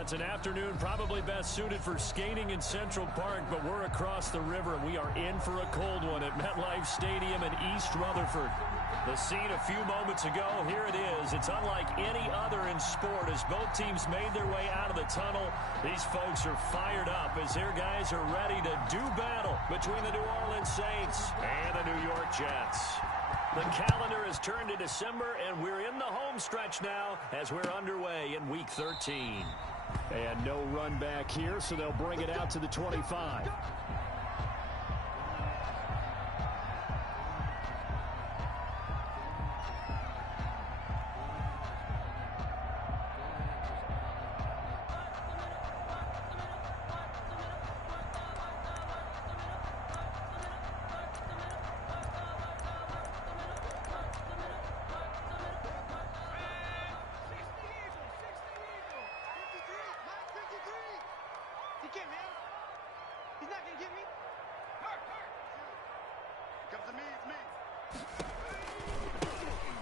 It's an afternoon probably best suited for skating in Central Park, but we're across the river, and we are in for a cold one at MetLife Stadium in East Rutherford. The scene a few moments ago, here it is. It's unlike any other in sport as both teams made their way out of the tunnel. These folks are fired up as their guys are ready to do battle between the New Orleans Saints and the New York Jets. The calendar has turned to December, and we're in the home stretch now as we're underway in Week 13. And no run back here, so they'll bring it out to the 25.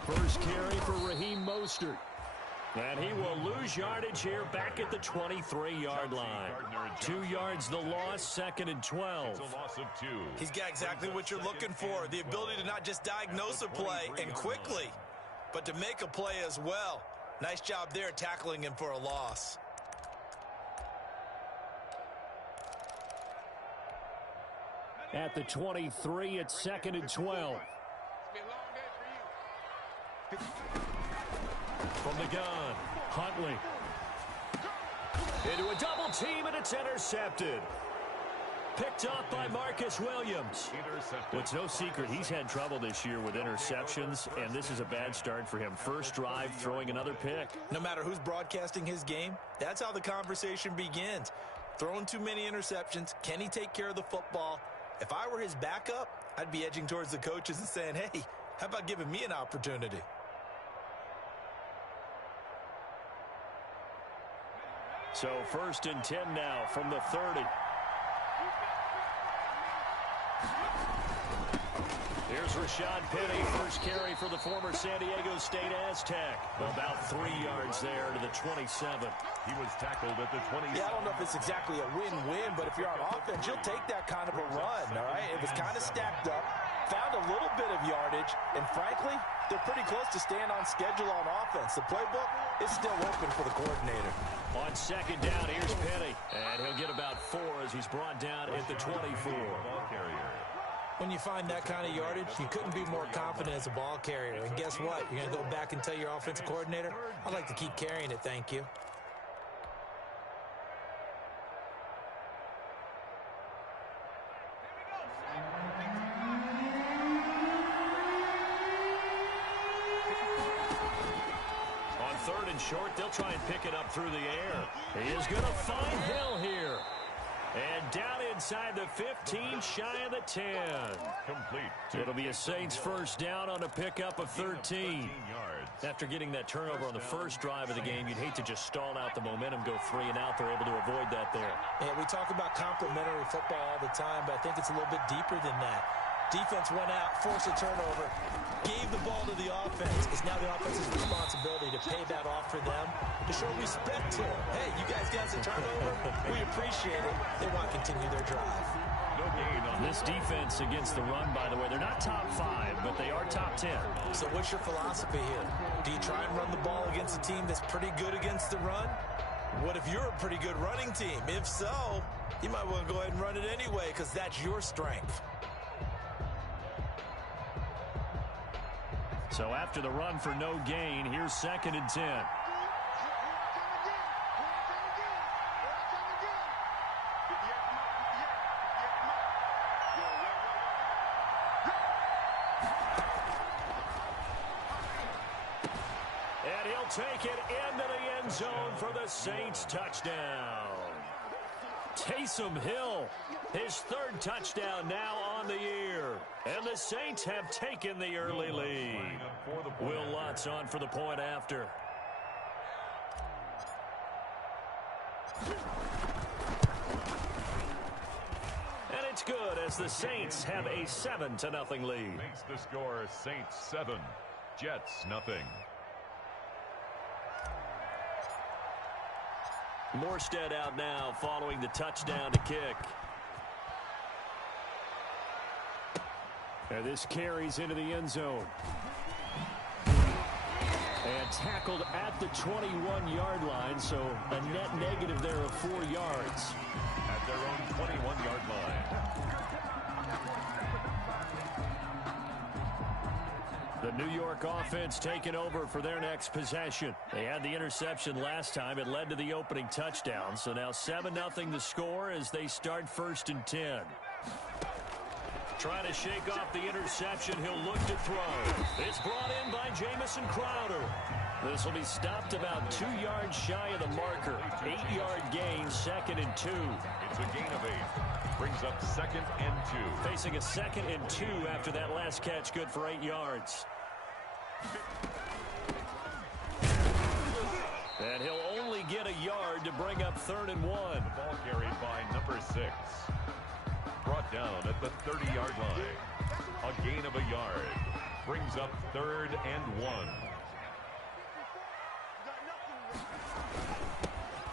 First carry for Raheem Mostert. And he will lose yardage here back at the 23-yard line. 2 yards the loss, 2nd and 12. It's a loss of 2. He's got exactly what you're looking for, the ability to not just diagnose a play and quickly, but to make a play as well. Nice job there tackling him for a loss. At the 23, it's 2nd and 12. From the gun, Huntley. Into a double team, and it's intercepted. Picked off by Marcus Williams. It's no secret he's had trouble this year with interceptions, and this is a bad start for him. First drive, throwing another pick. No matter who's broadcasting his game, that's how the conversation begins. Throwing too many interceptions, can he take care of the football? If I were his backup, I'd be edging towards the coaches and saying, hey, how about giving me an opportunity? So 1st and 10 now from the 30. Here's Rashad Penny, first carry for the former San Diego State Aztec. About 3 yards there to the 27. He was tackled at the 27. Yeah, I don't know if it's exactly a win-win, but if you're on offense, you'll take that kind of a run, all right? It was kind of stacked up, found a little bit of yardage, and frankly, they're pretty close to staying on schedule on offense. The playbook is still open for the coordinator. On 2nd down, here's Penny, and he'll get about 4 as he's brought down at the 24. Ball carrier. When you find that kind of yardage, you couldn't be more confident as a ball carrier. And guess what? You're going to go back and tell your offensive coordinator, I'd like to keep carrying it, thank you. On 3rd and short, they'll try and pick it up through the air. He is going to find Hill here. And down inside the 15, shy of the 10. Complete. It'll be a Saints first down on a pickup of 13. After getting that turnover on the first drive of the game, you'd hate to just stall out the momentum, go 3 and out. They're able to avoid that there. Yeah, we talk about complementary football all the time, but I think it's a little bit deeper than that. Defense went out, forced a turnover, gave the ball to the offense. It's now the offense's responsibility to pay that off for them, to show respect to them. Hey, you guys got a turnover? We appreciate it. They want to continue their drive. No gain on this defense against the run, by the way. They're not top 5, but they are top 10. So what's your philosophy here? Do you try and run the ball against a team that's pretty good against the run? What if you're a pretty good running team? If so, you might want to go ahead and run it anyway because that's your strength. So after the run for no gain, here's 2nd and 10. And he'll take it into the end zone for the Saints touchdown. Taysom Hill, his 3rd touchdown now on the year. And the Saints have taken the early lead. Will Lutz on for the point after. And it's good as the Saints have a 7-0 lead. Makes the score Saints 7, Jets 0. Morstead out now following the touchdown to kick. And this carries into the end zone. And tackled at the 21-yard line, so a net negative there of 4 yards. At their own 21-yard line. The New York offense taking over for their next possession. They had the interception last time. It led to the opening touchdown. So now 7-0 the score as they start 1st and 10. Trying to shake off the interception. He'll look to throw. It's brought in by Jamison Crowder. This will be stopped about 2 yards shy of the marker. 8-yard gain, 2nd and 2. It's a gain of 8. Brings up 2nd and 2. Facing a 2nd and 2 after that last catch, good for 8 yards. And he'll only get a yard to bring up 3rd and 1. The ball carried by number 6. Brought down at the 30-yard line. A gain of a yard. Brings up 3rd and 1.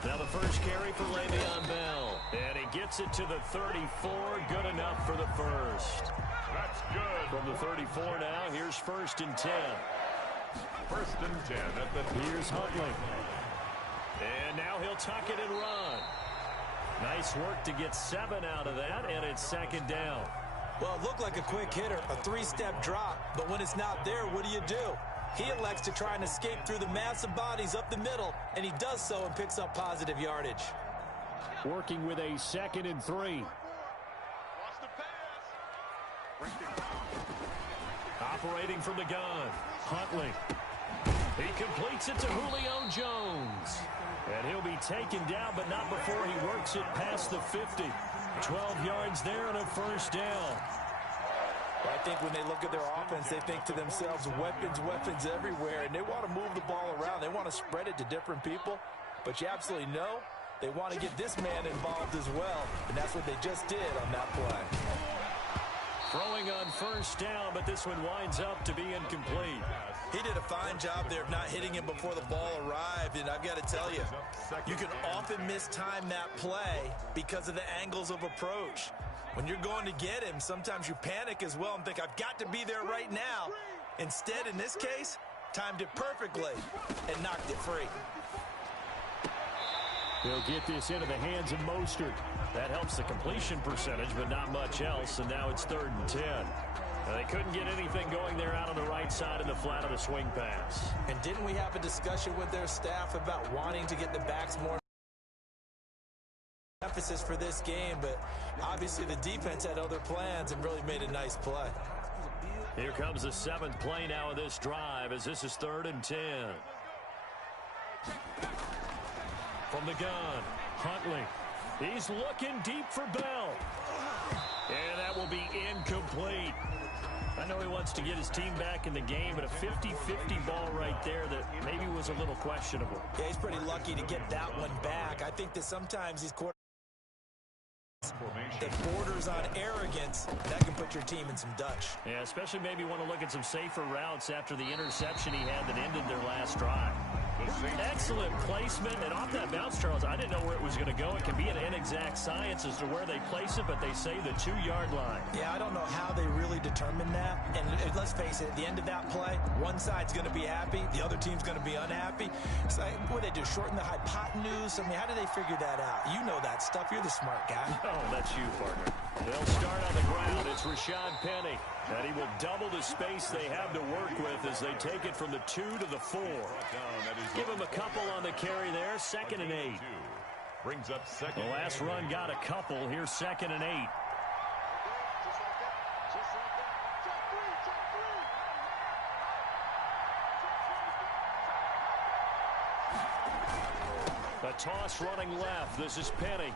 Now the first carry for Le'Veon Bell. And he gets it to the 34. Good enough for the first. That's good. From the 34 now, here's 1st and 10. 1st and 10 at the Here's Huntley. And now he'll tuck it and run. Nice work to get 7 out of that, and it's 2nd down. Well, it looked like a quick hitter, a 3-step drop, but when it's not there, what do? He elects to try and escape through the massive bodies up the middle, and he does so and picks up positive yardage. Working with a 2nd and 3. Operating from the gun, Huntley. He completes it to Julio Jones. And he'll be taken down, but not before he works it past the 50. 12 yards there and a 1st down. Well, I think when they look at their offense, they think to themselves, weapons everywhere, and they want to move the ball around. They want to spread it to different people, but you absolutely know they want to get this man involved as well, and that's what they just did on that play. Throwing on 1st down, but this one winds up to be incomplete. He did a fine job there of not hitting him before the ball arrived, and I've got to tell you, you can often mistime that play because of the angles of approach. When you're going to get him, sometimes you panic as well and think, I've got to be there right now. Instead, in this case, timed it perfectly and knocked it free. They'll get this into the hands of Mostert. That helps the completion percentage, but not much else, and now it's 3rd and 10. They couldn't get anything going there out on the right side of the flat of the swing pass. And didn't we have a discussion with their staff about wanting to get the backs more emphasis for this game, but obviously the defense had other plans and really made a nice play. Here comes the 7th play now of this drive as this is 3rd and 10. From the gun, Huntley. He's looking deep for Bell. And that will be incomplete. I know he wants to get his team back in the game, but a 50-50 ball right there that maybe was a little questionable. Yeah, he's pretty lucky to get that one back. I think that sometimes these quarterbacks that borders on arrogance, that can put your team in some Dutch. Yeah, especially maybe want to look at some safer routes after the interception he had that ended their last drive. Excellent placement, and off that bounce, Charles, I didn't know where it was going to go. It can be an inexact science as to where they place it, but they say the 2-yard line. Yeah, I don't know how they really determine that. And let's face it, at the end of that play, one side's going to be happy, the other team's going to be unhappy. It's like, what do they do, shorten the hypotenuse? I mean, how do they figure that out? You know that stuff. You're the smart guy. Oh, that's you, partner. They'll start on the ground. It's Rashad Penny. And he will double the space they have to work with as they take it from the 2 to the 4. Give him a couple on the carry there. 2nd and 8. Brings up 2nd. The last run got a couple. Here's 2nd and 8. A toss running left. This is Penny.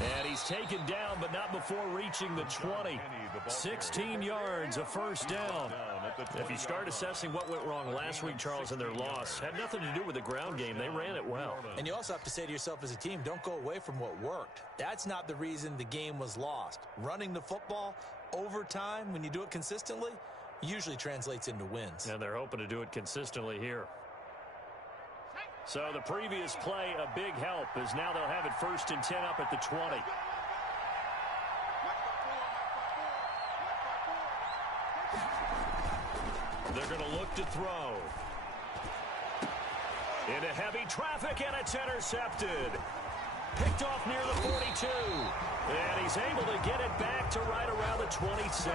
And he's taken down, but not before reaching the 20. 16 yards, a 1st down. If you start assessing what went wrong last week, Charles, in their loss, had nothing to do with the ground game. They ran it well. And you also have to say to yourself as a team, don't go away from what worked. That's not the reason the game was lost. Running the football over time, when you do it consistently, usually translates into wins. And they're hoping to do it consistently here. So the previous play, a big help, as now they'll have it 1st and 10 up at the 20. They're going to look to throw. Into heavy traffic, and it's intercepted. Picked off near the 42. And he's able to get it back to right around the 27.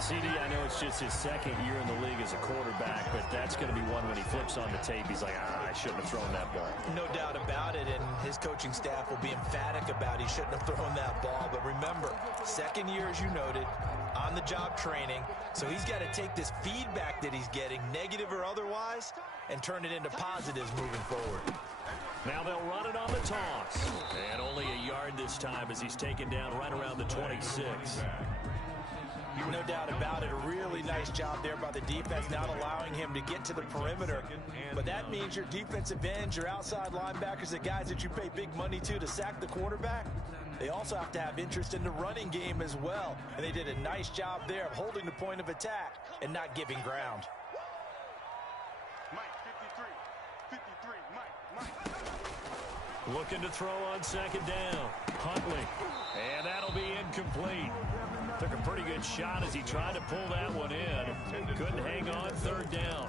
CD, I know it's just his 2nd year in the league as a quarterback, but that's going to be one when he flips on the tape. He's like, I shouldn't have thrown that ball. No doubt about it, and his coaching staff will be emphatic about he shouldn't have thrown that ball. But remember, 2nd year, as you noted, on-the-job training, so he's got to take this feedback that he's getting, negative or otherwise, and turn it into positives moving forward. Now they'll run it on the toss. And only a yard this time as he's taken down right around the 26. No doubt about it. A really nice job there by the defense, not allowing him to get to the perimeter. But that means your defensive ends, your outside linebackers, the guys that you pay big money to sack the quarterback, they also have to have interest in the running game as well. And they did a nice job there of holding the point of attack and not giving ground. Looking to throw on 2nd down. Huntley. And that'll be incomplete. Took a pretty good shot as he tried to pull that one in. Couldn't hang on 3rd down.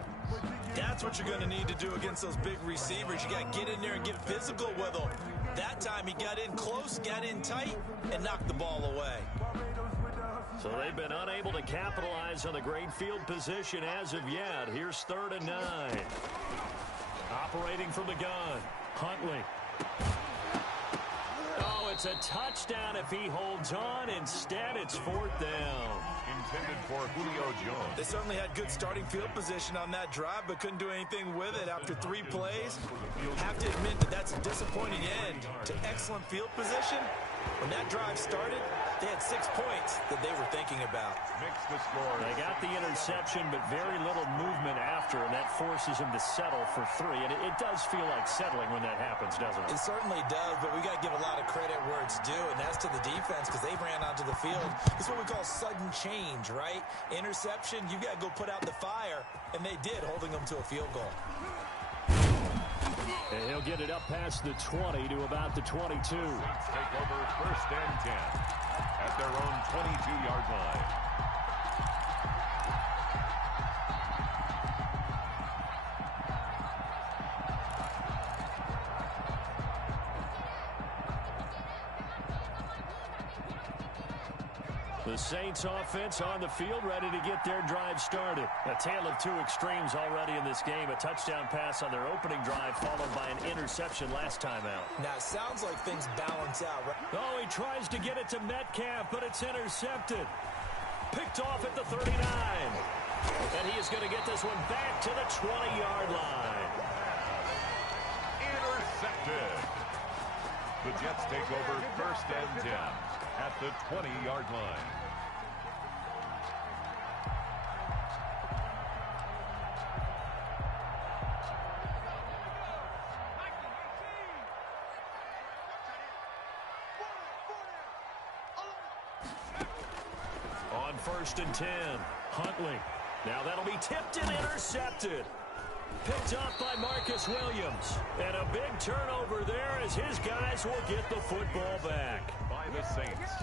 That's what you're going to need to do against those big receivers. You got to get in there and get physical with them. That time he got in close, got in tight, and knocked the ball away. So they've been unable to capitalize on the great field position as of yet. Here's 3rd and 9. Operating from the gun. Huntley. Oh, it's a touchdown if he holds on. Instead, it's 4th down. Intended for Julio Jones. They certainly had good starting field position on that drive, but couldn't do anything with it after 3 plays. Have to admit that that's a disappointing end to excellent field position. When that drive started, they had 6 points that they were thinking about. Makes the score. They got the interception, but very little movement after, and that forces him to settle for 3. And it does feel like settling when that happens, doesn't it? It certainly does, but we got to give a lot of credit where it's due, and that's to the defense because they ran onto the field. It's what we call sudden change, right? Interception, you got to go put out the fire, and they did, holding them to a field goal. And he'll get it up past the 20 to about the 22. Take over 1st and 10 at their own 22-yard line. The Saints offense on the field, ready to get their drive started. A tale of 2 extremes already in this game. A touchdown pass on their opening drive, followed by an interception last time out. Now, it sounds like things balance out, right? Oh, he tries to get it to Metcalf, but it's intercepted. Picked off at the 39. And he is going to get this one back to the 20-yard line. Intercepted. The Jets take over 1st and 10 at the 20-yard line. On 1st and 10, Huntley. Now that'll be tipped and intercepted. Picked up by Marcus Williams. And a big turnover there as his guys will get the football back. By the Saints.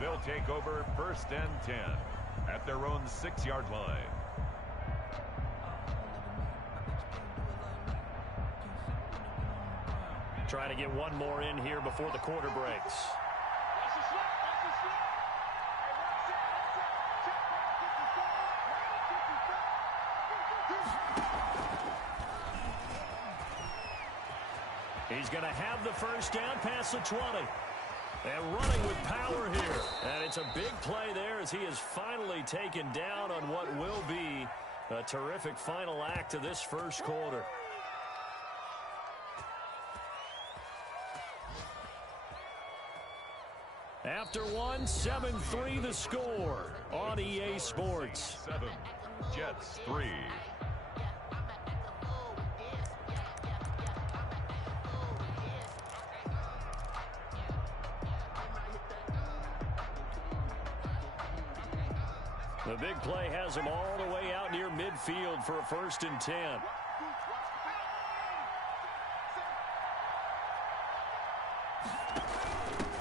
They'll take over 1st and 10 at their own 6-yard line. Trying to get one more in here before the quarter breaks. He's going to have the 1st down past the 20. And running with power here. And it's a big play there as he is finally taken down on what will be a terrific final act of this 1st quarter. After one, 7-3 the score on EA Sports. 7, Jets 3. The big play has him all the way out near midfield for a 1st and 10.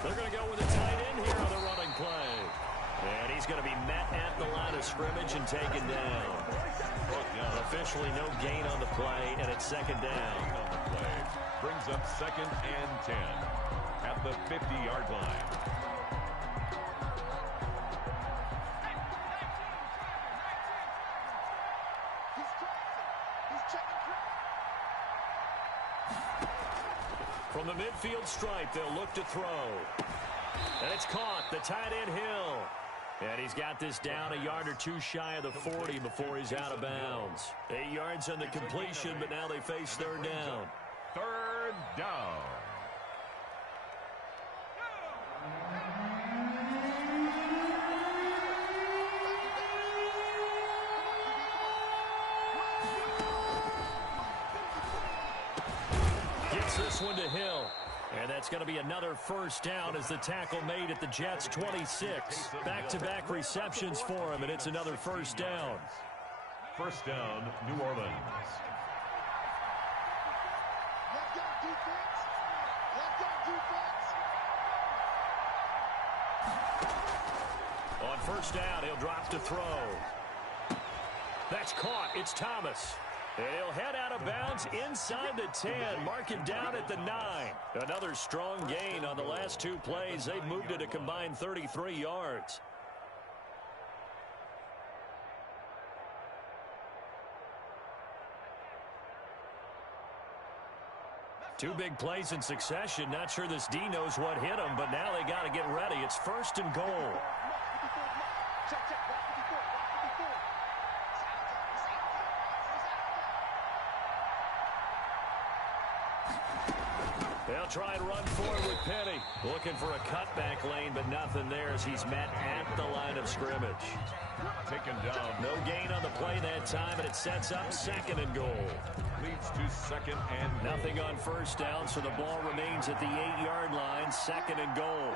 They're going to go with a tight end here on the running play. And he's going to be met at the line of scrimmage and taken down. Officially no gain on the play, and it's second down. On the play brings up 2nd and 10 at the 50-yard line. From the midfield stripe, they'll look to throw. And it's caught, the tight end Hill. And he's got this down a yard or two shy of the 40 before he's out of bounds. 8 yards on the completion, but now they face third down. Third down. Gets this one to Hill. And that's going to be another first down as the tackle made at the Jets' 26. Back-to-back receptions for him, and it's another first down. First down, New Orleans. On first down, he'll drop to throw. That's caught. It's Thomas. And he'll head out of bounds inside the 10. Mark him down at the 9. Another strong gain on the last 2 plays. They've moved it a combined 33 yards. Two big plays in succession. Not sure this D knows what hit him, but now they got to get ready. It's 1st and goal. They'll try and run forward with Penny. Looking for a cutback lane, but nothing there as he's met at the line of scrimmage. Taken down. No gain on the play that time, and it sets up 2nd and goal. Leads to 2nd and goal. Nothing on first down, so the ball remains at the 8-yard line, 2nd and goal.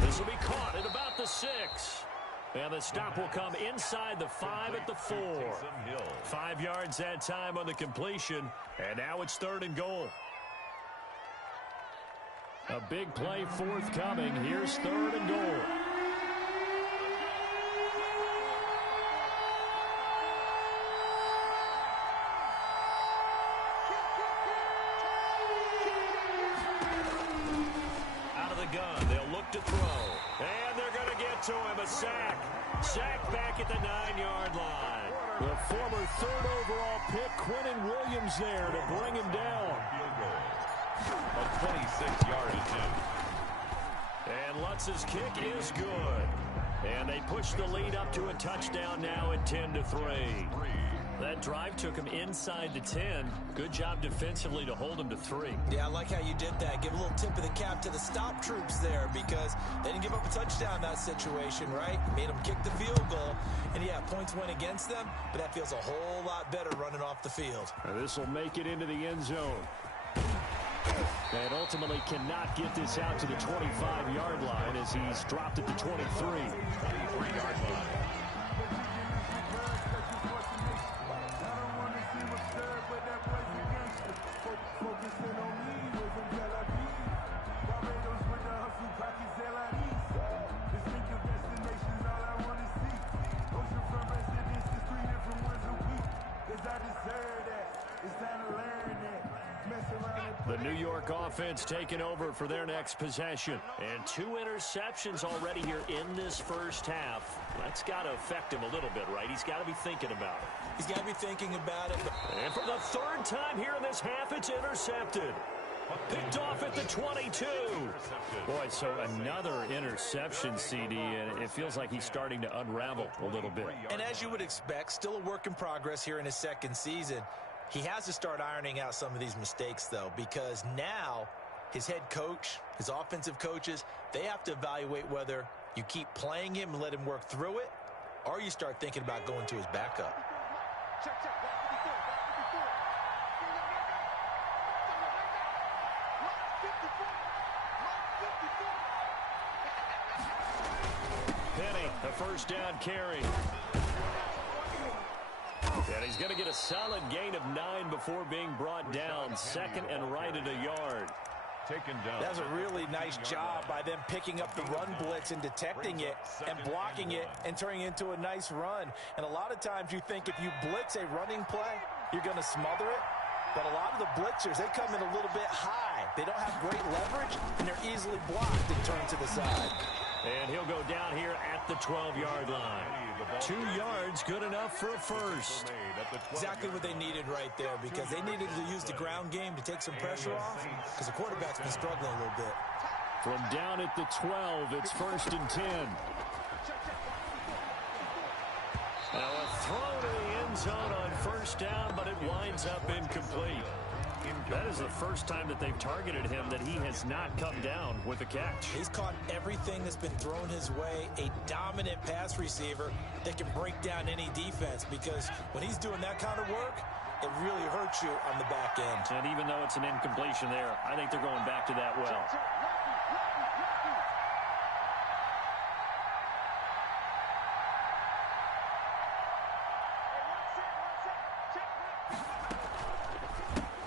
This will be caught at about the 6. And the stop will come inside the 5 at the 4. 5 yards that time on the completion. And now it's 3rd and goal. A big play forthcoming. Here's 3rd and goal. Out of the gun. They'll look to throw. And they're going to get to him. A sack. Sack back at the 9-yard line. The former 3rd overall pick, Quinnen Williams, there to bring him down. Field goal. A 26-yard attempt. And Lutz's kick is good. And they push the lead up to a touchdown now at 10-3. That drive took him inside the 10. Good job defensively to hold him to 3. Yeah, I like how you did that. Give a little tip of the cap to the stop troops there because they didn't give up a touchdown in that situation, right? Made them kick the field goal. And, yeah, points went against them, but that feels a whole lot better running off the field. This will make it into the end zone. And ultimately cannot get this out to the 25-yard line as he's dropped at the 23. 23-yard line. The New York offense taking over for their next possession. And 2 interceptions already here in this first half. That's got to affect him a little bit, right? He's got to be thinking about it. He's got to be thinking about it. And for the 3rd time here in this half, it's intercepted. Picked off at the 22. Boy, so another interception, CD, and it feels like he's starting to unravel a little bit. And as you would expect, still a work in progress here in his 2nd season. He has to start ironing out some of these mistakes, though, because now his head coach, his offensive coaches, they have to evaluate whether you keep playing him and let him work through it, or you start thinking about going to his backup. Penny, a first down carry. And He's going to get a solid gain of 9 before being brought down. Second and right at a yard. Taken down. That's a really nice job by them picking up the run blitz and detecting it and blocking it and turning it into a nice run. And a lot of times you think if you blitz a running play, you're going to smother it. But a lot of the blitzers, they come in a little bit high. They don't have great leverage, and they're easily blocked and turned to the side. And he'll go down here at the 12-yard line. 2 yards, good enough for a first. Exactly what they needed right there, because they needed to use the ground game to take some pressure off, because the quarterback's been struggling a little bit. From down at the 12, it's 1st and 10. Now a throw to the end zone on 1st down, but it winds up incomplete. That is the first time that they've targeted him that he has not come down with a catch. He's caught everything that's been thrown his way, a dominant pass receiver that can break down any defense, because when he's doing that kind of work, it really hurts you on the back end. And even though it's an incompletion there, I think they're going back to that well.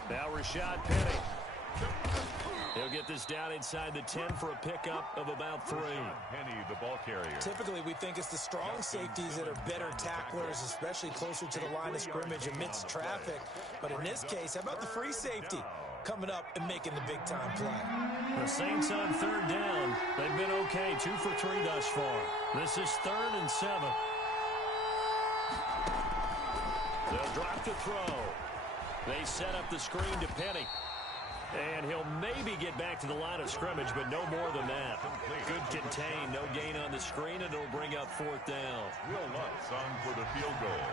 Now Rashad Penny. He'll get this down inside the 10 for a pickup of about 3. Penny, the ball carrier. Typically, we think it's the strong safeties that are better tacklers, especially closer to the line of scrimmage amidst traffic. But in this case, how about the free safety coming up and making the big-time play? The Saints on 3rd down. They've been okay, 2 for 3 thus far. This is 3rd and 7. They'll drop to throw. They set up the screen to Penny. And he'll maybe get back to the line of scrimmage, but no more than that. Good contain, no gain on the screen, and it'll bring up 4th down. Will Lutz on for the field goal.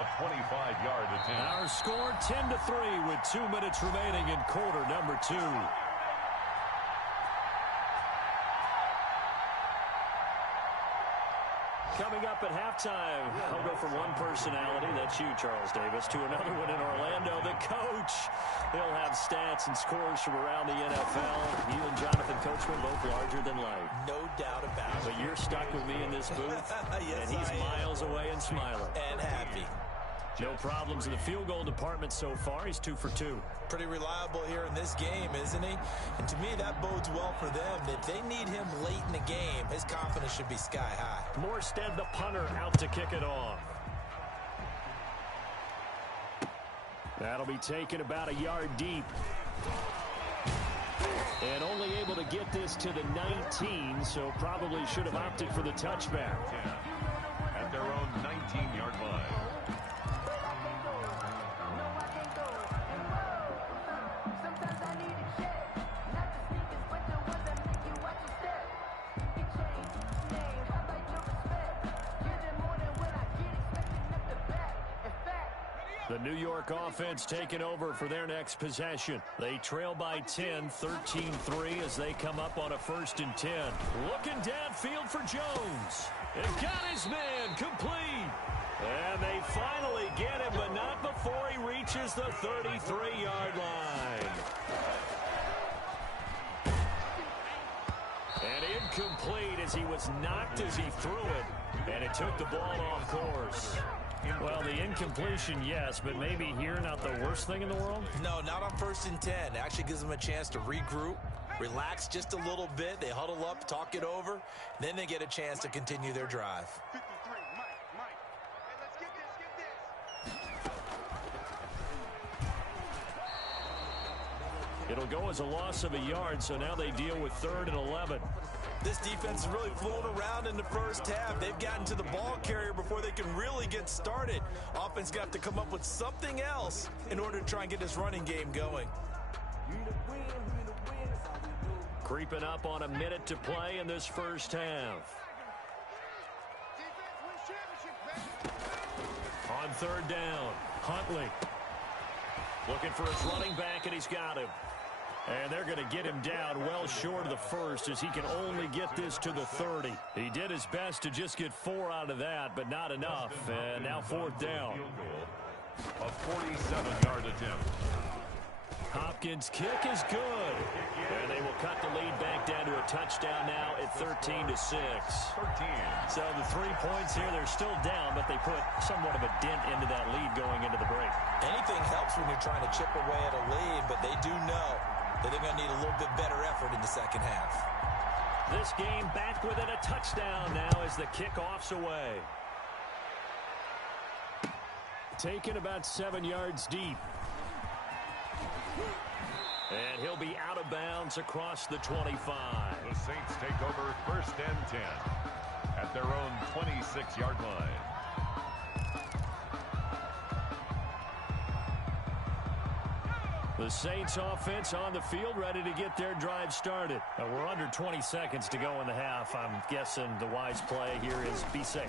A 25-yard attempt. Our score 10-3 with 2 minutes remaining in quarter number 2. Coming up at halftime, I'll go from one personality, that's you, Charles Davis, to another one in Orlando, the coach. He'll have stats and scores from around the NFL. You and Jonathan Coachman both larger than life. No doubt about it. But you're stuck with me in this booth, yes, and he's miles away and smiling. And happy. No problems in the field goal department so far. He's 2 for 2. Pretty reliable here in this game, isn't he? And to me, that bodes well for them. If they need him late in the game, his confidence should be sky high. Morstead, the punter, out to kick it off. That'll be taken about a yard deep. And only able to get this to the 19, so probably should have opted for the touchback. At their own 19-yard line. The New York offense taking over for their next possession. They trail by 10, 13-3 as they come up on a 1st and 10. Looking downfield for Jones. And got his man complete. And they finally get him, but not before he reaches the 33-yard line. And incomplete as he was knocked as he threw it. And it took the ball off course. Well, the incompletion, yes, but maybe here not the worst thing in the world? No, not on 1st and 10. It actually gives them a chance to regroup, relax just a little bit. They huddle up, talk it over, then they get a chance to continue their drive. It'll go as a loss of a yard, so now they deal with 3rd and 11. This defense is really flown around in the first half. They've gotten to the ball carrier before they can really get started. Offense got to come up with something else in order to try and get this running game going. Creeping up on a minute to play in this first half. On 3rd down, Huntley. Looking for his running back, and he's got him. And they're going to get him down well short of the 1st as he can only get this to the 30. He did his best to just get 4 out of that, but not enough. And now 4th down. A 47-yard attempt. Hopkins' kick is good. And they will cut the lead back down to a touchdown now at 13-6. So the 3 points here, they're still down, but they put somewhat of a dent into that lead going into the break. Anything helps when you're trying to chip away at a lead, but they do know that they're going to need a little bit better effort in the second half. This game back within a touchdown now as the kickoff's away. Taken about 7 yards deep. And he'll be out of bounds across the 25. The Saints take over 1st and 10 at their own 26-yard line. The Saints offense on the field, ready to get their drive started. We're under 20 seconds to go in the half. I'm guessing the wise play here is be safe.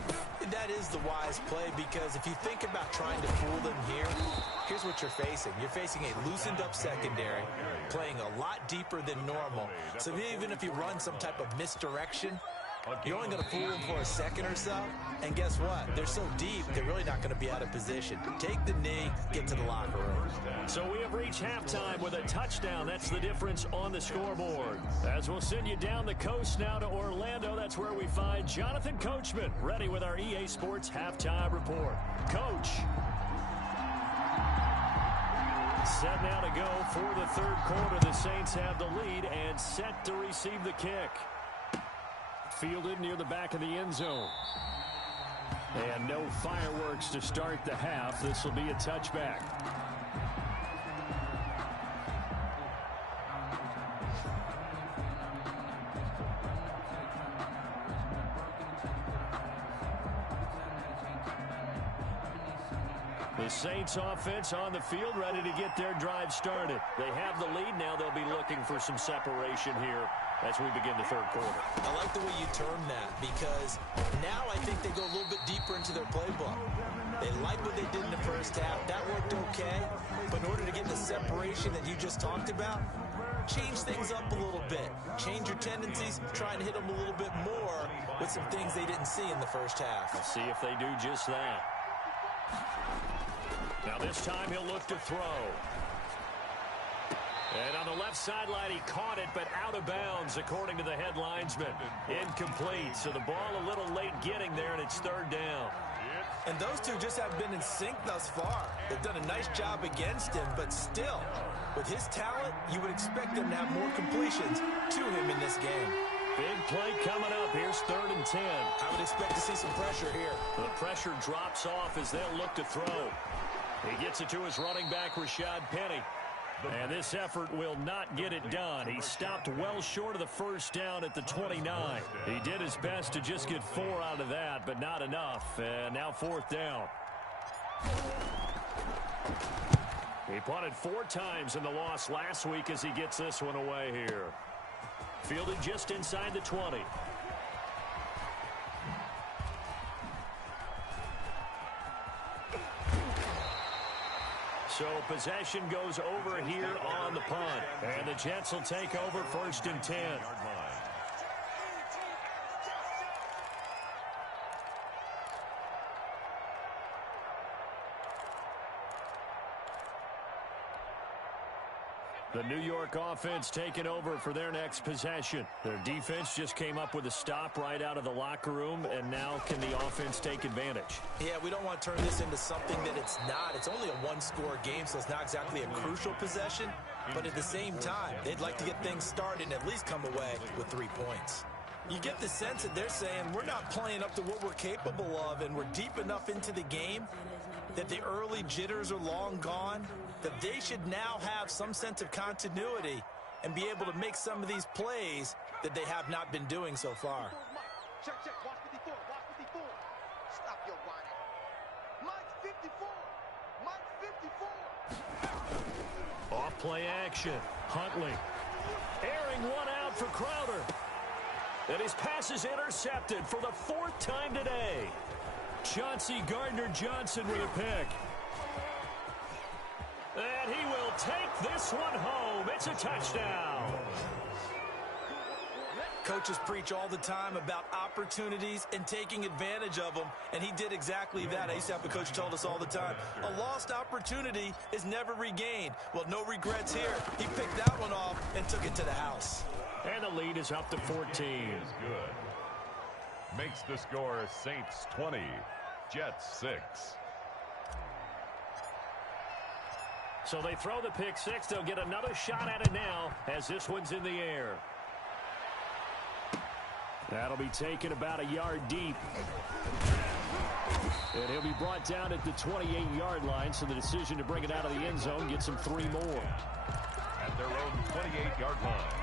That is the wise play, because if you think about trying to fool them here, here's what you're facing. You're facing a loosened up secondary, playing a lot deeper than normal. So even if you run some type of misdirection, you're only going to fool them for a second or so. And guess what? They're so deep, they're really not going to be out of position. Take the knee, get to the locker room. So we have reached halftime with a touchdown. That's the difference on the scoreboard. As we'll send you down the coast now to Orlando, that's where we find Jonathan Coachman, ready with our EA Sports Halftime Report. Coach. Set now to go for the third quarter. The Saints have the lead and set to receive the kick. Fielded near the back of the end zone. And no fireworks to start the half. This will be a touchback. The Saints offense on the field, ready to get their drive started. They have the lead. Now they'll be looking for some separation here as we begin the third quarter. I like the way you term that, because now I think they go a little bit deeper into their playbook. They like what they did in the first half. That worked okay. But in order to get the separation that you just talked about, change things up a little bit. Change your tendencies, try and hit them a little bit more with some things they didn't see in the first half. We'll see if they do just that. Now this time he'll look to throw. And on the left sideline, he caught it, but out of bounds, according to the head linesman. Incomplete, so the ball a little late getting there, and it's third down. And those two just have been in sync thus far. They've done a nice job against him, but still, with his talent, you would expect them to have more completions to him in this game. Big play coming up. Here's 3rd and 10. I would expect to see some pressure here. The pressure drops off as they'll look to throw. He gets it to his running back, Rashad Penny. And this effort will not get it done. He stopped well short of the first down at the 29. He did his best to just get 4 out of that, but not enough. And now 4th down. He punted 4 times in the loss last week as he gets this one away here. Fielded just inside the 20. So possession goes over here on the punt. And the Jets will take over 1st and 10. The New York offense taking over for their next possession. Their defense just came up with a stop right out of the locker room, and now can the offense take advantage? Yeah, we don't want to turn this into something that it's not. It's only a one-score game, so it's not exactly a crucial possession. But at the same time, they'd like to get things started and at least come away with 3 points. You get the sense that they're saying we're not playing up to what we're capable of, and we're deep enough into the game that the early jitters are long gone, that they should now have some sense of continuity and be able to make some of these plays that they have not been doing so far. Check, watch 54, watch 54. Stop your whining. Mike 54, Mike 54. Off play action, Huntley. Airing one out for Crowder. And his pass is intercepted for the 4th time today. Chauncey Gardner-Johnson with a pick. And he will take this one home. It's a touchdown. Coaches preach all the time about opportunities and taking advantage of them, and he did exactly that. I used to have a coach told us all the time, a lost opportunity is never regained. Well, no regrets here. He picked that one off and took it to the house. And the lead is up to 14. Is good. Makes the score Saints 20, Jets 6. So they throw the pick six. They'll get another shot at it now as this one's in the air. That'll be taken about a yard deep. And he'll be brought down at the 28-yard line, so the decision to bring it out of the end zone gets him 3 more. At their own 28-yard line.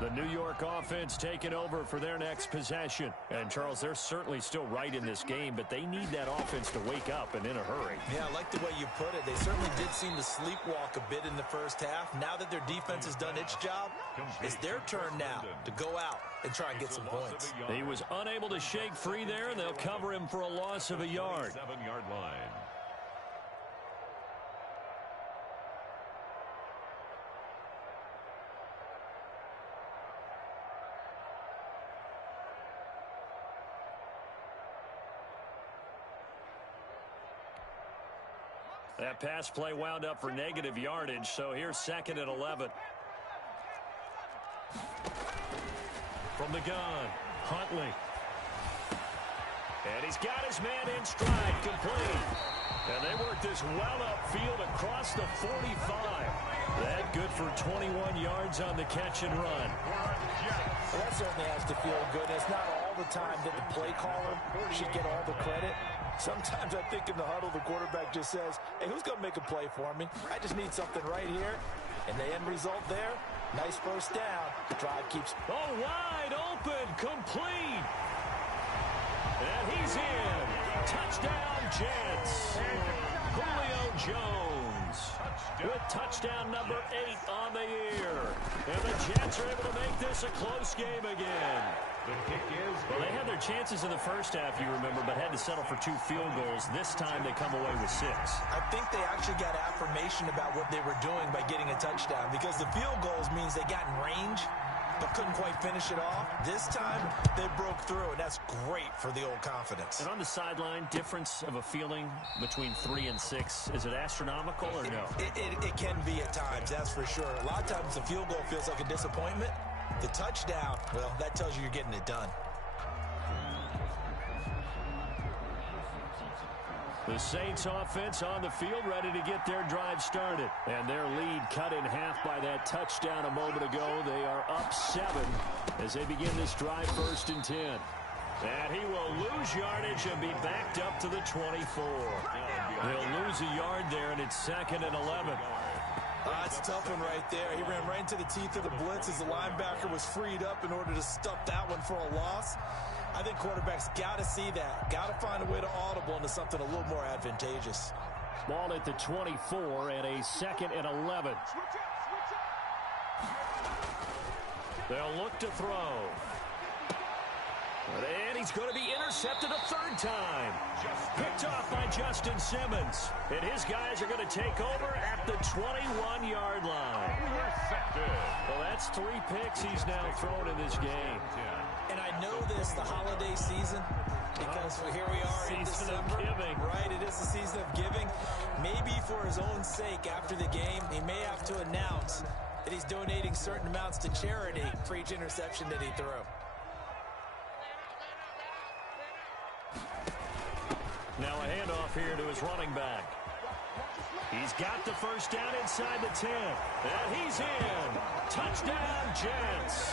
The New York offense taking over for their next possession. And, Charles, they're certainly still right in this game, but they need that offense to wake up and in a hurry. Yeah, I like the way you put it. They certainly did seem to sleepwalk a bit in the first half. Now that their defense has done its job, it's their turn now to go out and try and get some points. He was unable to shake free there, and they'll cover him for a loss of a yard. 7-yard line. That pass play wound up for negative yardage, so here's 2nd and 11. From the gun, Huntley. And he's got his man in stride, complete. And they work this well upfield across the 45. That good for 21 yards on the catch and run. Well, that certainly has to feel good. It's not all the time that the play caller should get all the credit. Sometimes I think in the huddle, the quarterback just says, hey, who's going to make a play for me? I just need something right here. And the end result there, nice first down. The drive keeps... Oh, wide open, complete. And he's in. Touchdown, Jets. Julio Jones with touchdown number 8 on the year. And the Jets are able to make this a close game again. The kick is Well, they had their chances in the first half, you remember, but had to settle for 2 field goals. This time they come away with 6. I think they actually got affirmation about what they were doing by getting a touchdown, because the field goals means they got in range but couldn't quite finish it off. This time they broke through, and that's great for the old confidence. And on the sideline, difference of a feeling between 3 and 6, is it astronomical or no? It can be at times, that's for sure. A lot of times the field goal feels like a disappointment. The touchdown, well, that tells you you're getting it done. The Saints offense on the field ready to get their drive started. And their lead cut in half by that touchdown a moment ago. They are up 7 as they begin this drive 1st and 10. And he will lose yardage and be backed up to the 24. He'll lose a yard there, and it's 2nd and 11. That's a tough one right there. He ran right into the teeth of the blitz as the linebacker was freed up in order to stuff that one for a loss. I think quarterbacks got to see that. Got to find a way to audible into something a little more advantageous. Ball at the 24 and a 2nd and 11. They'll look to throw. And he's going to be intercepted a 3rd time. Picked off by Justin Simmons. And his guys are going to take over at the 21-yard line. Well, that's 3 picks he's now thrown in this game. And I know this, the holiday season, because here we are in December. Giving. Right, it is the season of giving. Maybe for his own sake after the game, he may have to announce that he's donating certain amounts to charity for each interception that he threw. Now a handoff here to his running back. He's got the first down inside the 10. And he's in. Touchdown, Jets.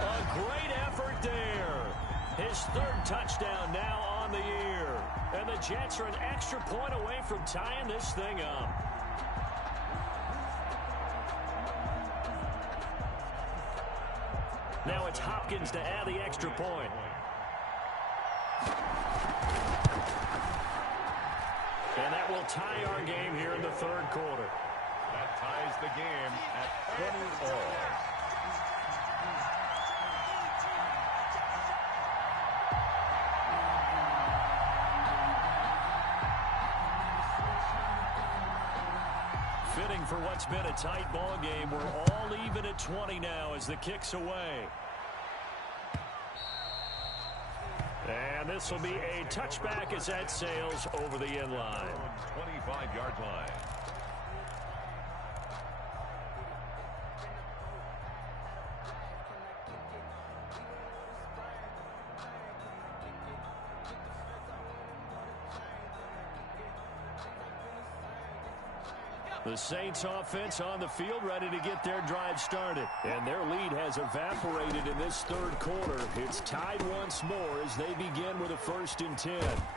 A great effort there. His 3rd touchdown now on the year. And the Jets are an extra point away from tying this thing up. Now it's Hopkins to add the extra point. And that will tie our game here in the 3rd quarter. That ties the game at 20 all. fitting for what's been a tight ball game. We're all even at 20 now as the kick's away. And this will be a touchback as that sails over the end line. 25-yard line. The Saints offense on the field ready to get their drive started. And their lead has evaporated in this third quarter. It's tied once more as they begin with a 1st and 10.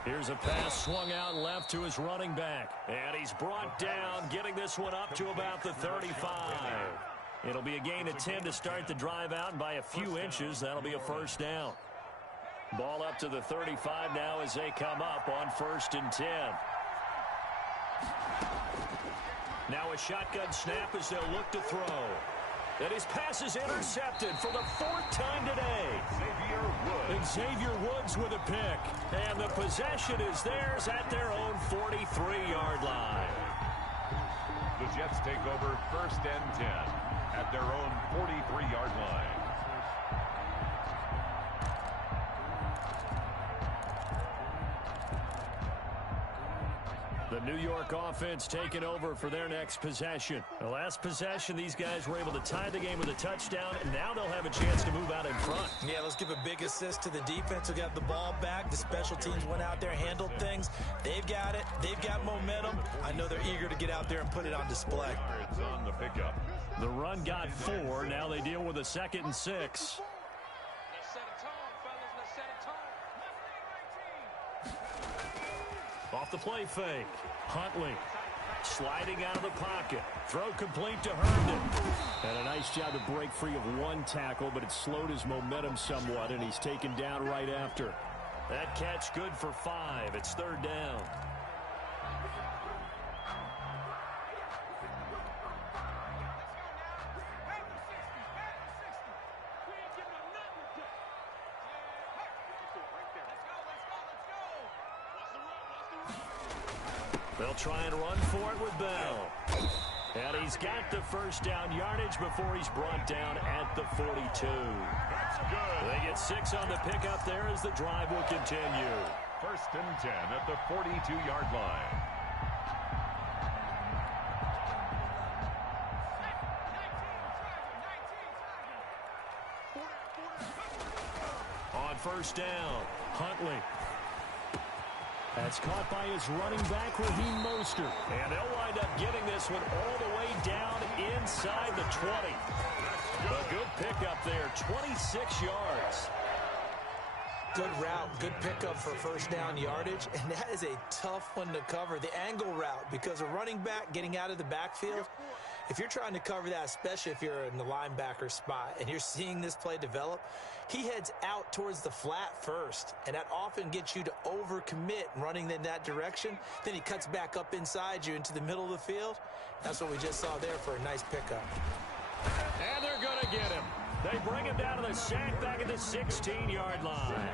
Here's a pass swung out left to his running back. And he's brought down, getting this one up to about the 35. It'll be a gain of 10 to start the drive out, and by a few inches, that'll be a 1st down. Ball up to the 35 now as they come up on 1st and 10. Now a shotgun snap as they'll look to throw. And his pass is intercepted for the 4th time today. Xavier Woods with a pick. And the possession is theirs at their own 43-yard line. The Jets take over 1st and 10 at their own 43-yard line. The New York offense taking over for their next possession. The last possession, these guys were able to tie the game with a touchdown, and now they'll have a chance to move out in front. Yeah, let's give a big assist to the defense who got the ball back. The special teams went out there, handled things. They've got it. They've got momentum. I know they're eager to get out there and put it on display. It's on the pickup. The run got 4. Now they deal with a 2nd and 6. Off the play fake. Huntley sliding out of the pocket. Throw complete to Herndon. And a nice job to break free of one tackle, but it slowed his momentum somewhat, and he's taken down right after. That catch good for 5. It's 3rd down. They'll try and run for it with Bell. And he's got the 1st down yardage before he's brought down at the 42. That's good. They get 6 on the pickup there as the drive will continue. 1st and 10 at the 42-yard line. On 1st down, Huntley. That's caught by his running back, Raheem Mostert. And they'll wind up getting this one all the way down inside the 20. A good pickup there, 26 yards. Good route, good pickup for 1st down yardage, and that is a tough one to cover, the angle route, because a running back getting out of the backfield, if you're trying to cover that, especially if you're in the linebacker spot and you're seeing this play develop, he heads out towards the flat first, and that often gets you to overcommit running in that direction. Then he cuts back up inside you into the middle of the field. That's what we just saw there for a nice pickup. And they're going to get him. They bring him down to the sack back at the 16-yard line.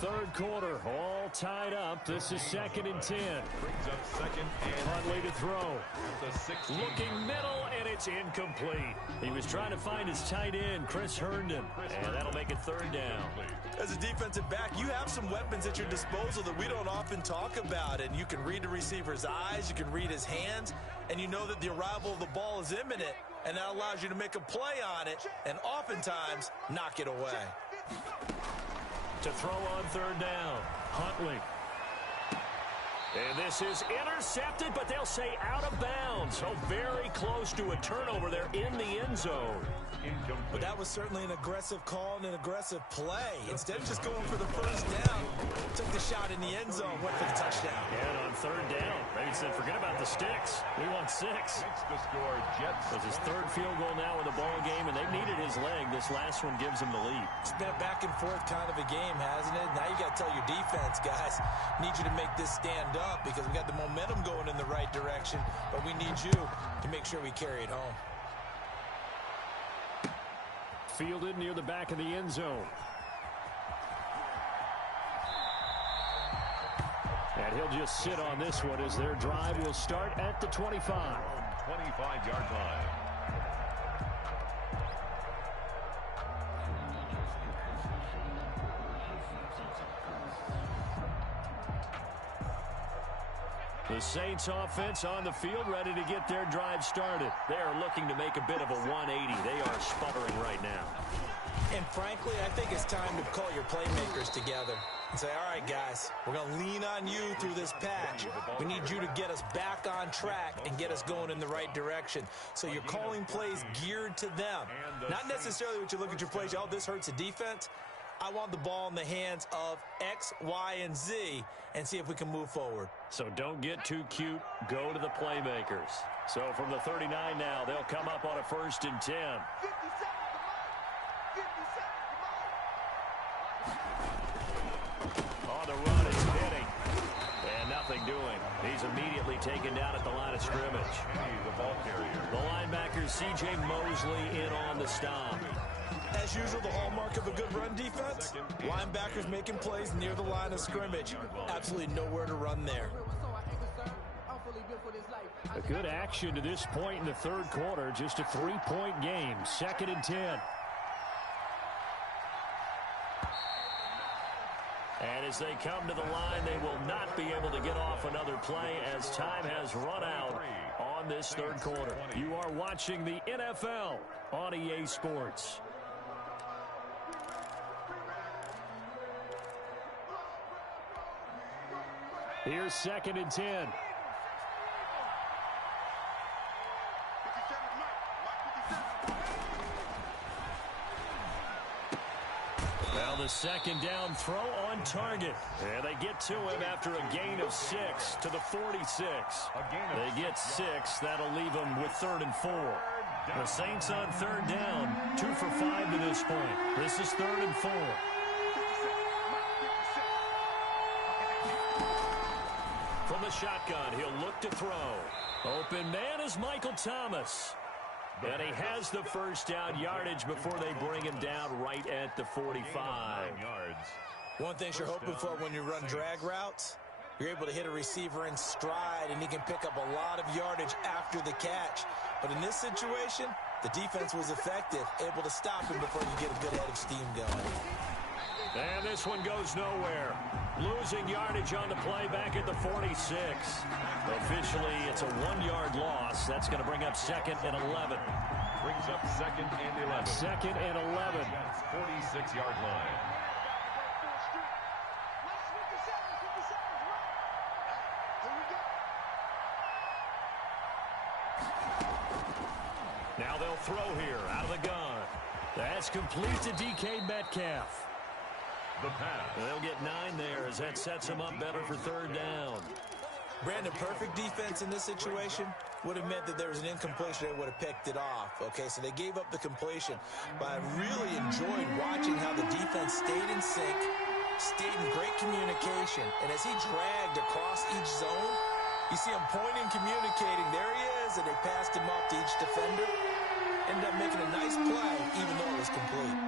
3rd quarter, all tied up. This is 2nd and 10. Brings up 2nd and Huntley to throw. the 16. Looking middle, and it's incomplete. He was trying to find his tight end, Chris Herndon, and that'll make it 3rd down. As a defensive back, you have some weapons at your disposal that we don't often talk about, and you can read the receiver's eyes, you can read his hands, and you know that the arrival of the ball is imminent, and that allows you to make a play on it and oftentimes knock it away. To throw on 3rd down, Huntley. And this is intercepted, but they'll say out of bounds. So very close to a turnover there in the end zone. But that was certainly an aggressive call and an aggressive play. Instead of just going for the 1st down, took the shot in the end zone, went for the touchdown. And on 3rd down, maybe said, forget about the sticks. We want 6. Makes the score Jets. That's his 3rd field goal now in the ball game, and they've needed his leg. This last one gives him the lead. It's been a back and forth kind of a game, hasn't it? Now you got to tell your defense, guys, need you to make this stand up because we got the momentum going in the right direction, but we need you to make sure we carry it home. Fielded near the back of the end zone. And he'll just sit on this one as their drive will start at the 25. 25-yard line. The Saints offense on the field, ready to get their drive started. They are looking to make a bit of a 180. They are sputtering right now. And frankly, I think it's time to call your playmakers together and say, all right, guys, we're going to lean on you through this patch. We need you to get us back on track and get us going in the right direction. So you're calling plays geared to them. Not necessarily what you look at your plays, oh, this hurts the defense. I want the ball in the hands of X, Y, and Z and see if we can move forward. So don't get too cute. Go to the playmakers. So from the 39 now, they'll come up on a 1st and 10. 50 seconds to Mike. 50 seconds to Mike. On the run, it's hitting. And nothing doing. He's immediately taken down at the line of scrimmage. The ball carrier. The linebacker, C.J. Mosley, in on the stop. As usual, the hallmark of a good run defense, linebackers making plays near the line of scrimmage. Absolutely nowhere to run there. A good action to this point in the 3rd quarter. Just a 3-point game. 2nd and 10. And as they come to the line, they will not be able to get off another play as time has run out on this 3rd quarter. You are watching the NFL on EA Sports. Here's 2nd and 10. Now the 2nd down throw on target. And they get to him after a gain of 6 to the 46. They get 6. That'll leave them with 3rd and 4. The Saints on 3rd down. 2 for 5 to this point. This is 3rd and 4. From the shotgun, he'll look to throw. Open man is Michael Thomas. And he has the 1st down yardage before they bring him down right at the 45. One thing you're hoping for when you run drag routes, you're able to hit a receiver in stride, and he can pick up a lot of yardage after the catch. But in this situation, the defense was effective, able to stop him before you get a good head of steam going. And this one goes nowhere. Losing yardage on the play back at the 46. Officially, it's a 1-yard loss. That's going to bring up 2nd and 11. Brings up 2nd and 11. 2nd and 11. 46-yard line. Now they'll throw here out of the gun. That's complete to DK Metcalf. The pass. They'll get 9 there as that sets them up better for 3rd down. Brandon, perfect defense in this situation would have meant that there was an incompletion. They would have picked it off. Okay, so they gave up the completion. But I really enjoyed watching how the defense stayed in sync, stayed in great communication. And as he dragged across each zone, you see him pointing, communicating. There he is, and they passed him off to each defender. Ended up making a nice play, even though it was complete.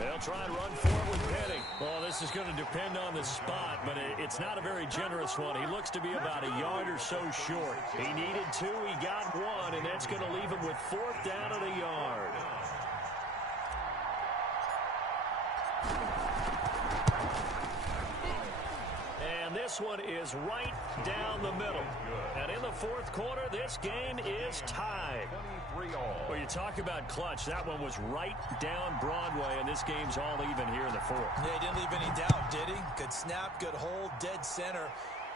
They'll try and run for it with Penning. Well, this is going to depend on the spot, but it's not a very generous one. He looks to be about a yard or so short. He needed 2, he got 1, and that's going to leave him with 4th down and a yard. And this one is right down the middle. And in the 4th quarter, this game is tied. 23-all. Well, you talk about clutch. That one was right down Broadway, and this game's all even here in the 4th. Yeah, he didn't leave any doubt, did he? Good snap, good hold, dead center.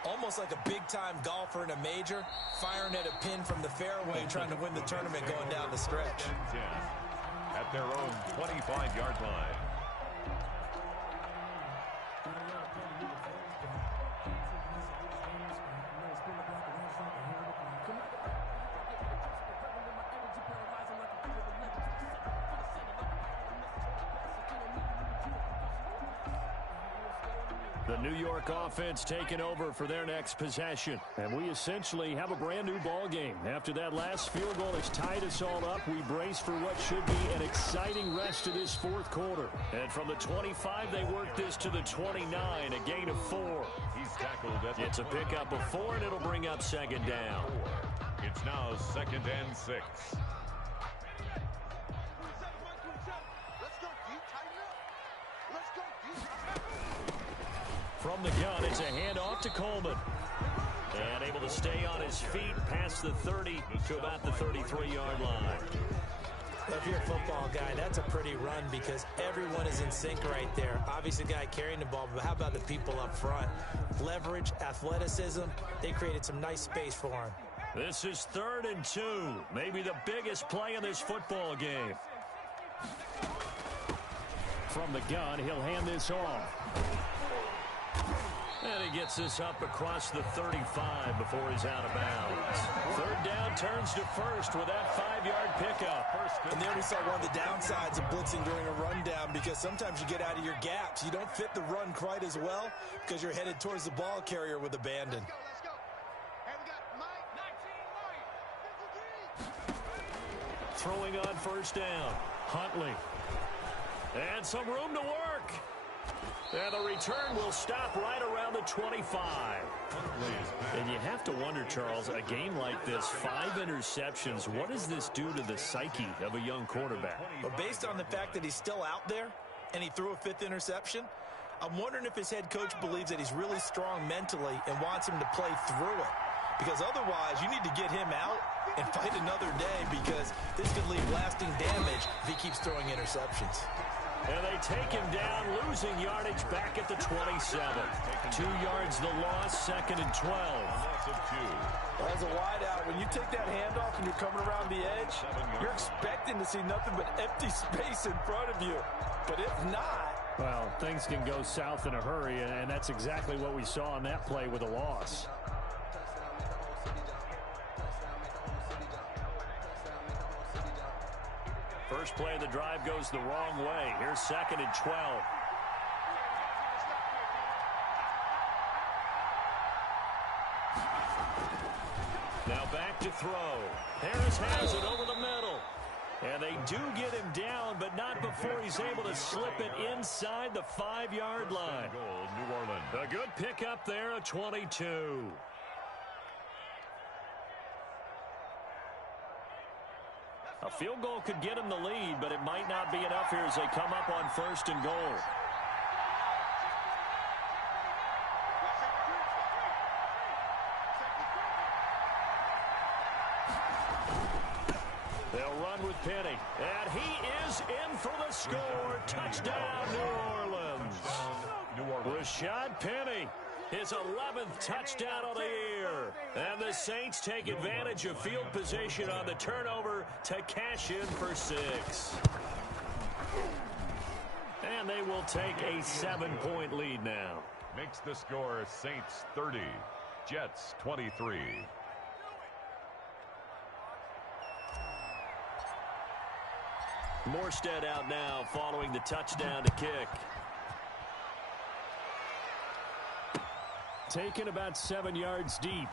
Almost like a big-time golfer in a major, firing at a pin from the fairway, trying to win the tournament going down the stretch. 10 at their own 25-yard line. The New York offense taking over for their next possession. And we essentially have a brand new ball game. After that last field goal has tied us all up, we brace for what should be an exciting rest of this fourth quarter. And from the 25, they work this to the 29, a gain of 4. He's tackled at the It's a pickup of 4, and it'll bring up second down. It's now 2nd and 6. From the gun, it's a handoff to Coleman. And able to stay on his feet past the 30 to about the 33-yard line. If you're a football guy, that's a pretty run because everyone is in sync right there. Obviously, the guy carrying the ball, but how about the people up front? Leverage, athleticism, they created some nice space for him. This is 3rd and 2, maybe the biggest play in this football game. From the gun, he'll hand this off. And he gets this up across the 35 before he's out of bounds. 3rd down turns to 1st with that 5-yard pickup. And there we saw one of the downsides of blitzing during a rundown because sometimes you get out of your gaps. You don't fit the run quite as well because you're headed towards the ball carrier with abandon. Let's go. Hey, we got Mike. 19, Throwing on 1st down. Huntley. And some room to work. And the return will stop right around the 25. And you have to wonder, Charles, a game like this, 5 interceptions, what does this do to the psyche of a young quarterback? But based on the fact that he's still out there and he threw a 5th interception, I'm wondering if his head coach believes that he's really strong mentally and wants him to play through it. Because otherwise, you need to get him out and fight another day because this could leave lasting damage if he keeps throwing interceptions. And they take him down, losing yardage back at the 27. 2 yards the loss, 2nd and 12. As a wideout, when you take that handoff and you're coming around the edge, you're expecting to see nothing but empty space in front of you. But if not... Well, things can go south in a hurry, and that's exactly what we saw on that play with a loss. First play of the drive goes the wrong way. Here's 2nd and 12. Now back to throw. Harris has it over the middle. And they do get him down, but not before he's able to slip it inside the 5-yard line. Goal, New Orleans. A good pickup there, a 22. A field goal could get him the lead, but it might not be enough here as they come up on 1st and goal. They'll run with Penny. And he is in for the score. Touchdown, New Orleans. Rashad Penny. His 11th touchdown of the year. And the Saints take advantage of field position on the turnover to cash in for 6. And they will take a 7-point lead now. Makes the score Saints 30, Jets 23. Morstead out now following the touchdown to kick. Taken about 7 yards deep.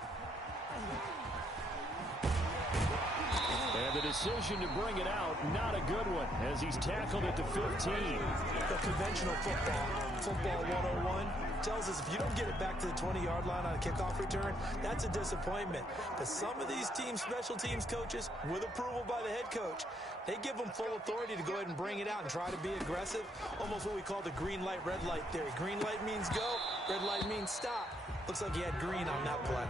And the decision to bring it out, not a good one, as he's tackled at the 15. The conventional football 101, tells us if you don't get it back to the 20-yard line on a kickoff return, that's a disappointment. But some of these teams, special teams coaches, with approval by the head coach, they give them full authority to go ahead and bring it out and try to be aggressive. Almost what we call the green light, red light theory. Green light means go, red light means stop. Looks like he had green on that play.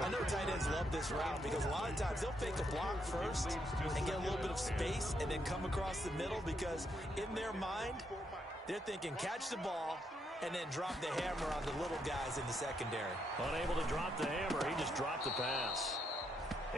I know tight ends love this route because a lot of times they'll fake a block first and get a little bit of space and then come across the middle because in their mind, they're thinking catch the ball and then drop the hammer on the little guys in the secondary. Unable to drop the hammer, he just dropped the pass.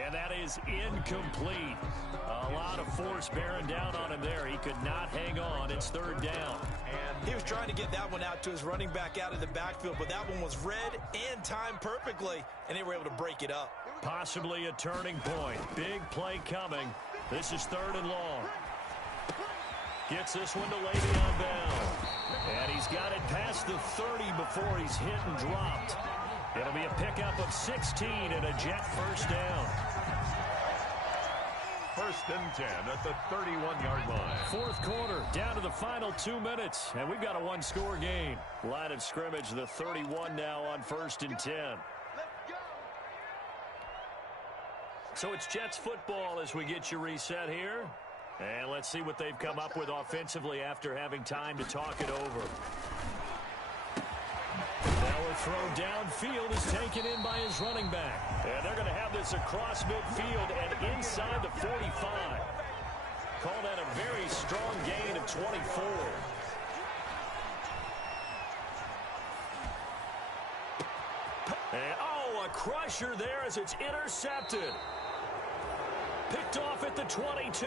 And that is incomplete. A lot of force bearing down on him there. He could not hang on. It's 3rd down. And he was trying to get that one out to his running back out of the backfield, but that one was read and timed perfectly, and they were able to break it up. Possibly a turning point. Big play coming. This is 3rd and long. Gets this one to Le'Veon Bell. And he's got it past the 30 before he's hit and dropped. It'll be a pickup of 16 and a Jet first down. First and 10 at the 31-yard line. Fourth quarter, down to the final 2 minutes, and we've got a one-score game. Line of scrimmage, the 31 now on first and 10. So it's Jets football as we get you reset here. And let's see what they've come up with offensively after having time to talk it over. Now a throw downfield is taken in by his running back. And they're going to have this across midfield and inside the 45. Call that a very strong gain of 24. And, a crusher there as it's intercepted. Picked off at the 22.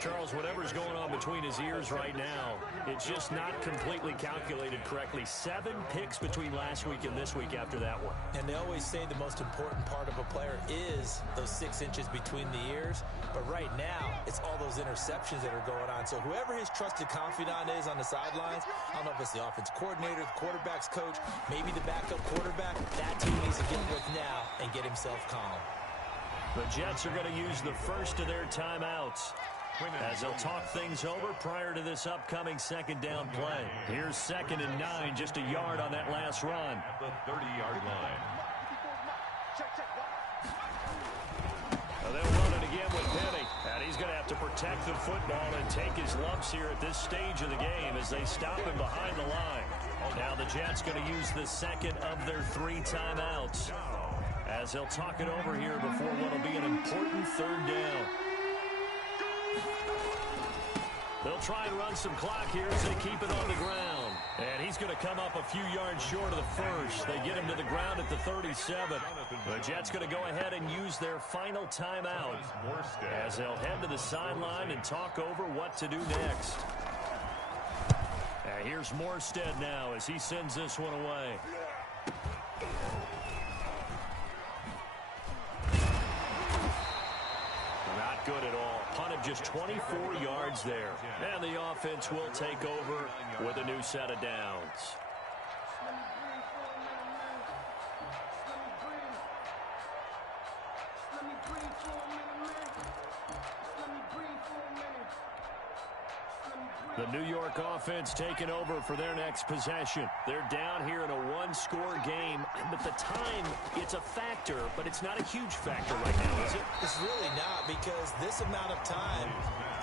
Charles, whatever's going on between his ears right now, it's just not completely calculated correctly. 7 picks between last week and this week after that one. And they always say the most important part of a player is those 6 inches between the ears. But right now, it's all those interceptions that are going on. So whoever his trusted confidant is on the sidelines, I don't know if it's the offense coordinator, the quarterback's coach, maybe the backup quarterback, that team needs to get with now and get himself calm. The Jets are going to use the first of their timeouts as they'll talk things over prior to this upcoming second down play. Here's 2nd and 9, just a yard on that last run. At the 30-yard line. They'll run it again with Penny. And he's going to have to protect the football and take his lumps here at this stage of the game as they stop him behind the line. Now the Jets going to use the second of their 3 timeouts as they'll talk it over here before what will be an important third down. They'll try and run some clock here as they keep it on the ground. And he's going to come up a few yards short of the first. They get him to the ground at the 37. The Jets going to go ahead and use their final timeout as they'll head to the sideline and talk over what to do next. And here's Morstead now as he sends this one away. Not good at all. Punt of just 24 yards there. And the offense will take over with a new set of downs. The New York offense taking over for their next possession. They're down here in a one-score game, but the time, it's a factor, but it's not a huge factor right now, is it? It's really not, because this amount of time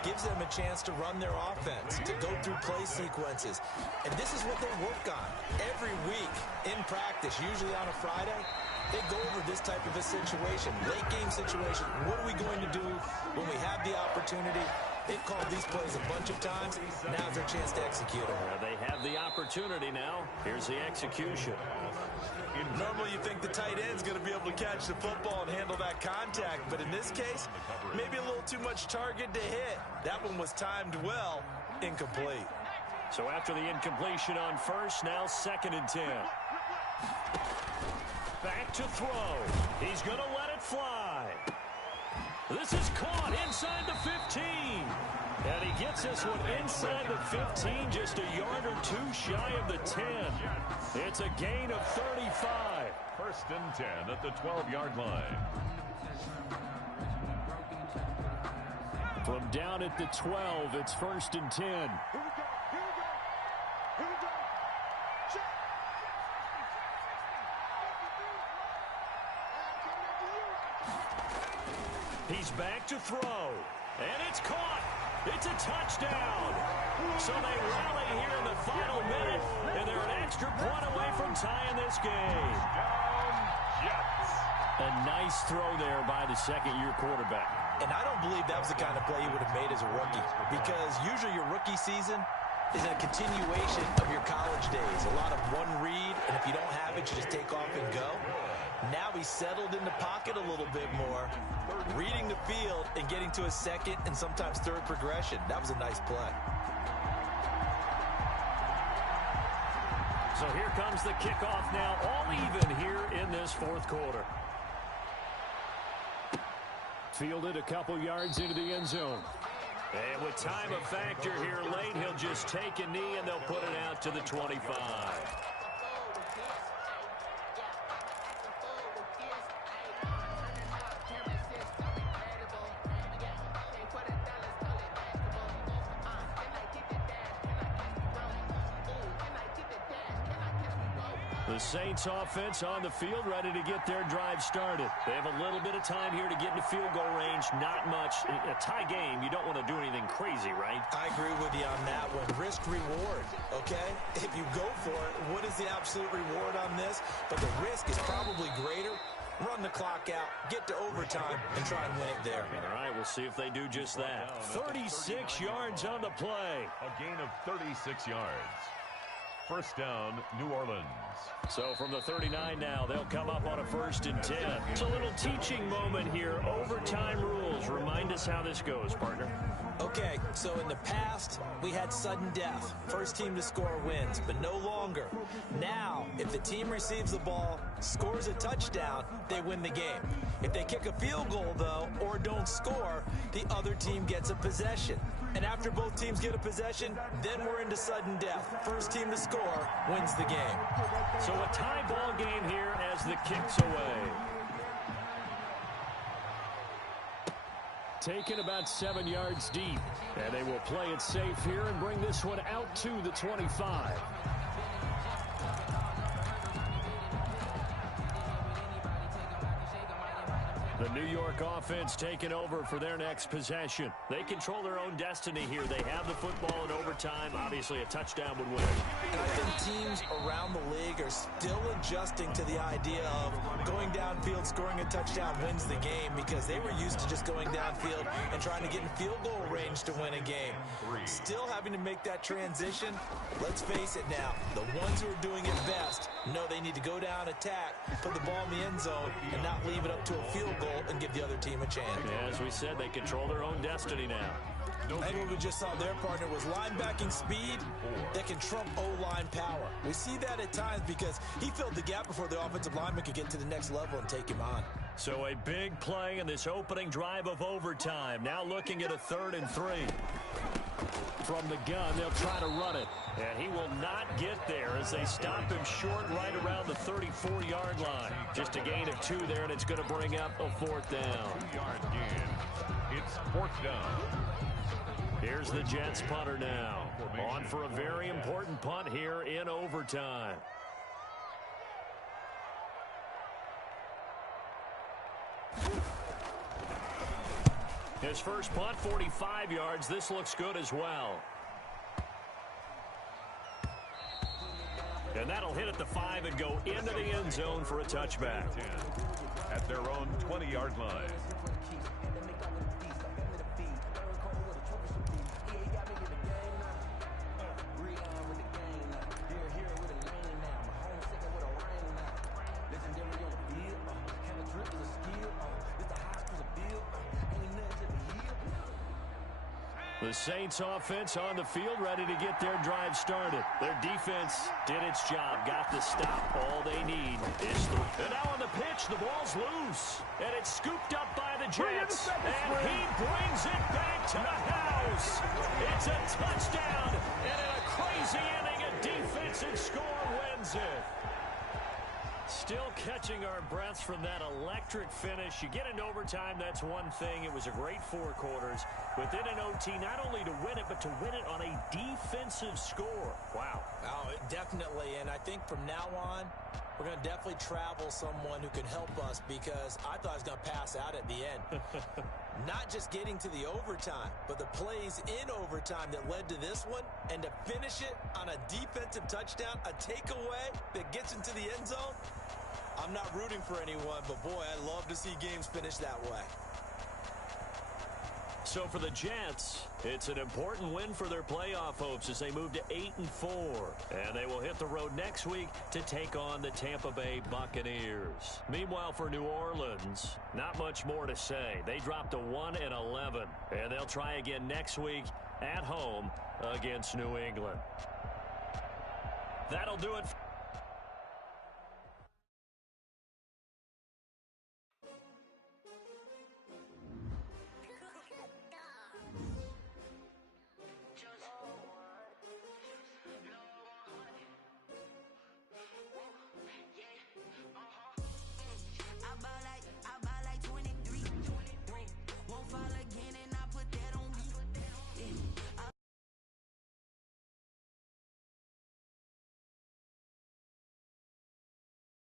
gives them a chance to run their offense, to go through play sequences. And this is what they work on every week in practice, usually on a Friday. They go over this type of a situation, late game situation. What are we going to do when we have the opportunity? They've called these plays a bunch of times. Now's their chance to execute them. They have the opportunity now. Here's the execution. Normally you think the tight end's going to be able to catch the football and handle that contact, but in this case, maybe a little too much target to hit. That one was timed well, incomplete. So after the incompletion on first, now 2nd and 10. Back to throw. He's going to let it fly. This is caught inside the 15. And he gets this one inside the 15, just a yard or 2 shy of the 10. It's a gain of 35. First and 10 at the 12-yard line. From down at the 12, it's 1st and 10. He's back to throw, and it's caught. It's a touchdown. So they rally here in the final minute, and they're an extra point away from tying this game. Jets. A nice throw there by the second-year quarterback. And I don't believe that was the kind of play he would have made as a rookie, because usually your rookie season is a continuation of your college days. A lot of one read, and if you don't have it, you just take off and go. Now he's settled in the pocket a little bit more, reading the field and getting to a second and sometimes third progression. That was a nice play. So here comes the kickoff now, all even here in this fourth quarter. Fielded a couple yards into the end zone. And with time a factor here late, he'll just take a knee and they'll put it out to the 25. The Saints offense on the field, ready to get their drive started. They have a little bit of time here to get into field goal range. Not much. In a tie game, you don't want to do anything crazy, right? I agree with you on that one. Risk reward, okay? If you go for it, what is the absolute reward on this? But the risk is probably greater. Run the clock out, get to overtime, and try and win it there. All right, we'll see if they do just that. 36 yards on the play. A gain of 36 yards. First down, New Orleans. So from the 39 now, they'll come up on a 1st and 10. It's a little teaching moment here. Overtime rules. Remind us how this goes, partner. Okay, so in the past, we had sudden death. First team to score wins, but no longer. Now, if the team receives the ball, scores a touchdown, they win the game. If they kick a field goal, though, or don't score, the other team gets a possession. And after both teams get a possession, then we're into sudden death. First team to score wins the game. So a tie ball game here as the kick's away. Taken about 7 yards deep. And they will play it safe here and bring this one out to the 25. The New York offense taking over for their next possession. They control their own destiny here. They have the football in overtime. Obviously, a touchdown would win. And I think teams around the league are still adjusting to the idea of going downfield, scoring a touchdown wins the game, because they were used to just going downfield and trying to get in field goal range to win a game. Still having to make that transition. Let's face it now, the ones who are doing it best know they need to go down, attack, put the ball in the end zone, and not leave it up to a field goal and give the other team a chance. Yeah, as we said, they control their own destiny now. I think what we just saw their partner was linebacking speed that can trump O-line power. We see that at times because he filled the gap before the offensive lineman could get to the next level and take him on. So a big play in this opening drive of overtime. Now looking at a 3rd and 3. From the gun, they'll try to run it. And he will not get there as they stop him short right around the 34-yard line. Just a gain of 2 there, and it's going to bring up a 4th down. 2-yard gain. It's 4th down. Here's the Jets punter now. On for a very important punt here in overtime. His first punt, 45 yards. This looks good as well. And that'll hit at the 5 and go into the end zone for a touchback. At their own 20-yard line. The Saints offense on the field, ready to get their drive started. Their defense did its job, got the stop. All they need is 3. And now on the pitch, the ball's loose. And it's scooped up by the Jets. And he brings it back to the house. It's a touchdown. And in a crazy inning, a defensive score wins it. Still catching our breaths from that electric finish. You get into overtime, that's one thing. It was a great 4 quarters. Within an OT, not only to win it, but to win it on a defensive score. Wow. Oh, definitely. And I think from now on, we're going to definitely travel someone who can help us, because I thought I was going to pass out at the end. Not just getting to the overtime, but the plays in overtime that led to this one, and to finish it on a defensive touchdown, a takeaway that gets into the end zone. I'm not rooting for anyone, but boy, I'd love to see games finish that way. So for the Jets, it's an important win for their playoff hopes as they move to 8-4. And they will hit the road next week to take on the Tampa Bay Buccaneers. Meanwhile, for New Orleans, not much more to say. They dropped to 1-11, and they'll try again next week at home against New England. That'll do it.